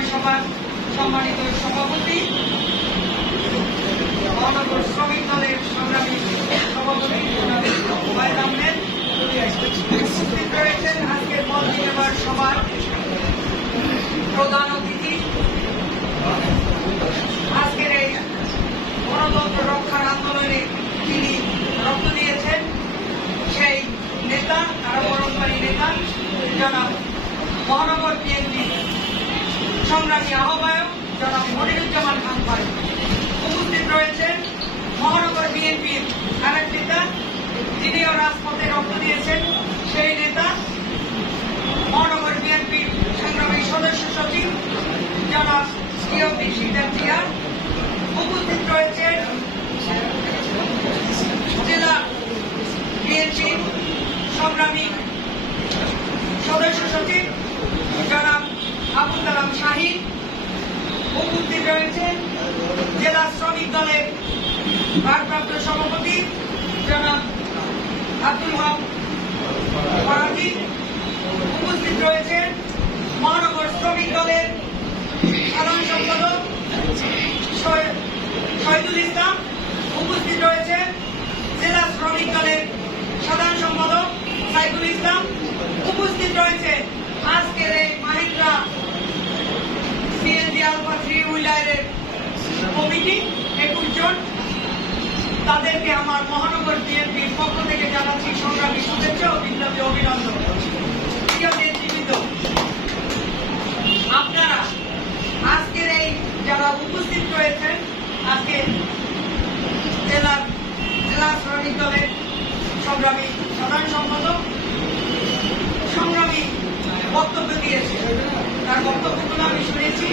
সমন্বয় সভার সম্মানিত সভাপতি, মহানগর শ্রমিক দলের সংগ্রামী সভাপতি ওবায়দ আহমেদ, উপস্থিত রয়েছেন আজকের মত বিনিময় সভার প্রধান অতিথি, আজকের এই গণতন্ত্র রক্ষার আন্দোলনে তিনি রক্ত দিয়েছেন সেই নেতা, কারাবরণকারী নেতা জনাব মহানগর বিএনপি সংগ্রামী আহ্বায়ক জনাব মনিরুজ্জামান খান ভাই। উপস্থিত রয়েছেন মহানগর বিএনপির আরেক নেতা, যিনিও রাজপথে রক্ত দিয়েছেন সেই নেতা, মহানগর বিএনপির সংগ্রামী সদস্য সচিব জনাব সিওপি সিদ্ধার জিয়া। উপস্থিত রয়েছেন জেলা বিএনপির সংগ্রামী সদস্য সচিব জনাব আবুল কালাম শাহীন। উপস্থিত রয়েছেন জেলা শ্রমিক দলের ভারপ্রাপ্ত সভাপতি জনাব আব্দুল হক ফরাজি। উপস্থিত রয়েছেন মহানগর শ্রমিক দলের সাধারণ সম্পাদক শহীদুল ইসলাম। উপস্থিত রয়েছেন জেলা শ্রমিক দলের সাধারণ সম্পাদক সাইদুল ইসলাম। উপস্থিত রয়েছে আজকের এই মাহিন্দ্রা সিএনজি আলফা 3 হুইলারের কমিটি 21 জন। তাদেরকে আমার মহানগর বিএনপির পক্ষ থেকে জানাচ্ছি সংগ্রামী শুভেচ্ছা ও বিপ্লবী অভিনন্দন। প্রিয় নেতৃবৃন্দ, আপনারা আজকের এই যারা উপস্থিত রয়েছেন, আজকে জেলা শ্রমিক দলের সংগ্রামী সাধারণ সম্পাদক সংগ্রামী বক্তব্য দিয়েছে, তার বক্তব্যগুলো আমি শুনেছি।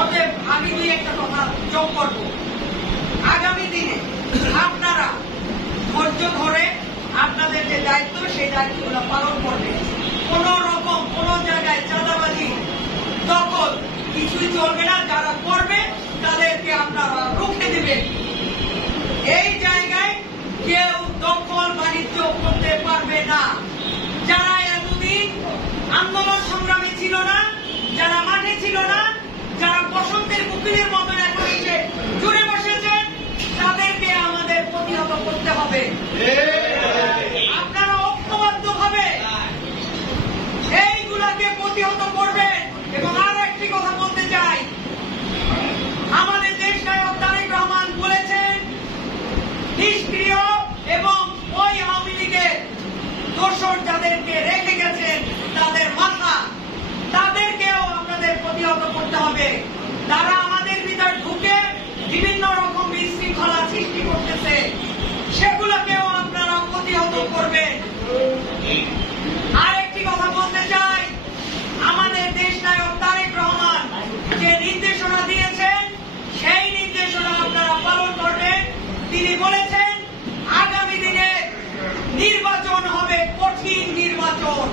অতএব আমি দুই একটা কথা যোগ করব। আগামী দিনে আপনারা ধৈর্য ধরে আপনাদের যে দায়িত্ব সেই দায়িত্বগুলো পালন করবেন। কোন রকম কোন জায়গায় চাঁদাবাজি দখল কিছুই চলবে না। যারা করবে তাদেরকে আপনারা রুখে দিবেন। এই জায়গায় কেউ দখল বাণিজ্য করতে পারবে না। যারা এতদিন আন্দোলন সংগ্রামী ছিল না, যারা মাঠে ছিল না, যারা বসন্তের মুক্তির মতন এখন এসে জুড়ে বসেছেন, তাদেরকে আমাদের প্রতিহত করতে হবে। আপনারা ঐক্যবদ্ধভাবে এইগুলাকে প্রতিহত করবেন। এবং আরো একটি কথা বলতে চাই, আমাদের দেশ নায়ক তারেক রহমান বলেছেন নিষ্ক্রিয় এবং ওই আওয়ামী লীগের দোষর যাদেরকে রেখে গেছেন তাদের মাথা, তাদেরকেও আপনাদের প্রতিহত করতে হবে। তারা আমাদের ভিতর ঢুকে বিভিন্ন রকম বিশৃঙ্খলা সৃষ্টি করতেছে, সেগুলোকেও আপনারা প্রতিহত করবেন। আরেকটি কথা বলতে চাই, আমাদের দেশ নায়ক তারেক রহমান যে নির্দেশনা দিয়েছেন সেই নির্দেশনা আপনারা পালন করবেন। তিনি বলেছেন আগামী দিনে নির্বাচন হবে কঠিন নির্বাচন।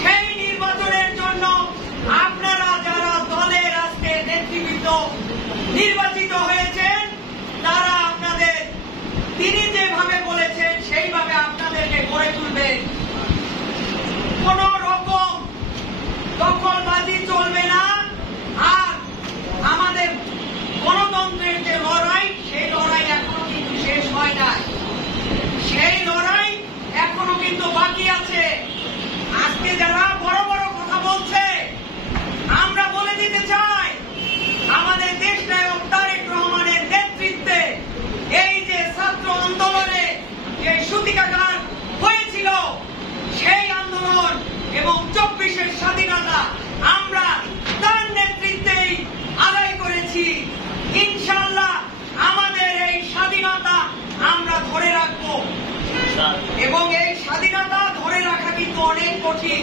সেই নির্বাচনের জন্য আপনারা যারা দলের আজকে নেতৃবৃন্দ নির্বাচিত হয়েছেন, তারা আপনাদের তিনি যেভাবে বলেছেন সেইভাবে আপনাদেরকে গড়ে তুলবেন। কোন রকম দখলবাজি চলবে না। আর আমাদের গণতন্ত্রের যে লড়াই, সেই লড়াই এখনো কিন্তু শেষ হয় নাই। সেই লড়াই এখনো কিন্তু বাকি আছে। আজকে যারা বড় বড় কথা বলছে, আমরা বলে দিতে চাই আমাদের দেশ নায়ক তারেক রহমানের নেতৃত্বে এই যে ছাত্র আন্দোলনে যে সূতিকাগার হয়েছিল, সেই আন্দোলন এবং 24-এর স্বাধীনতা আমরা তার নেতৃত্বেই আদায় করেছি। ইনশাআল্লাহ আমাদের এই স্বাধীনতা আমরা ধরে রাখবো। এবং এই স্বাধীনতা ধরে রাখা কিন্তু অনেক কঠিন।